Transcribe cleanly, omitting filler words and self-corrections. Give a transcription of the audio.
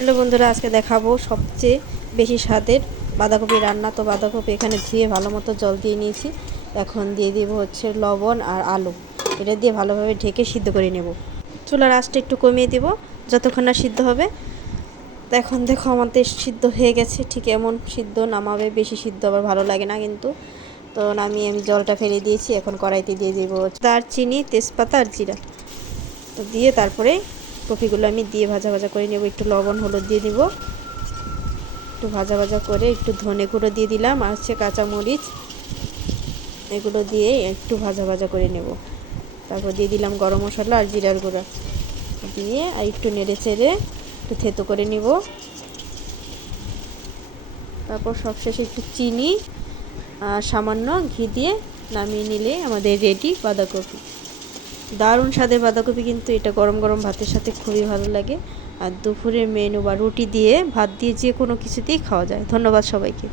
Hello বন্ধুরা, আজকে দেখাবো সবচেয়ে বেশি স্বাদের বাঁধাকপি রান্না। তো বাঁধাকপি এখানে ধুয়ে ভালো মতো জল দিয়ে নিয়েছি। এখন দিয়ে দিব হচ্ছে লবণ আর আলু। এটা দিয়ে ভালোভাবে ঢেকে সিদ্ধ করে নেব। চুলার আঁচটা একটু কমিয়ে দিব যতক্ষণ না সিদ্ধ হবে। তো এখন দেখো আমাদের সিদ্ধ হয়ে গেছে। ঠিক এমন সিদ্ধ নামাবে, বেশি সিদ্ধ আবার ভালো লাগে না কিন্তু। তো নামিয়ে আমি জলটা ফেলে দিয়েছি। এখন কড়াইতে দিয়ে দিব দারচিনি, তেজপাতা আর জিরা। তো দিয়ে তারপরে কপিগুলো আমি দিয়ে ভাজা ভাজা করে নেব। একটু লবণ হলুদ দিয়ে দিব, একটু ভাজা ভাজা করে একটু ধনে গুঁড়ো দিয়ে দিলাম আর হচ্ছে কাঁচামরিচ, এগুলো দিয়ে একটু ভাজা ভাজা করে নেব। তারপর দিয়ে দিলাম গরম মশলা আর জিরার গুঁড়া দিয়ে আর একটু নেড়ে চেড়ে একটু থেতো করে নিব। তারপর সবশেষে একটু চিনি আর সামান্য ঘি দিয়ে নামিয়ে নিলে আমাদের রেডি বাঁধাকপি। দারুণ স্বাদের বাঁধাকপি, কিন্তু এটা গরম গরম ভাতের সাথে খুবই ভালো লাগে। আর দুপুরের মেনু বা রুটি দিয়ে, ভাত দিয়ে, যে কোনো কিছু দিয়েই খাওয়া যায়। ধন্যবাদ সবাইকে।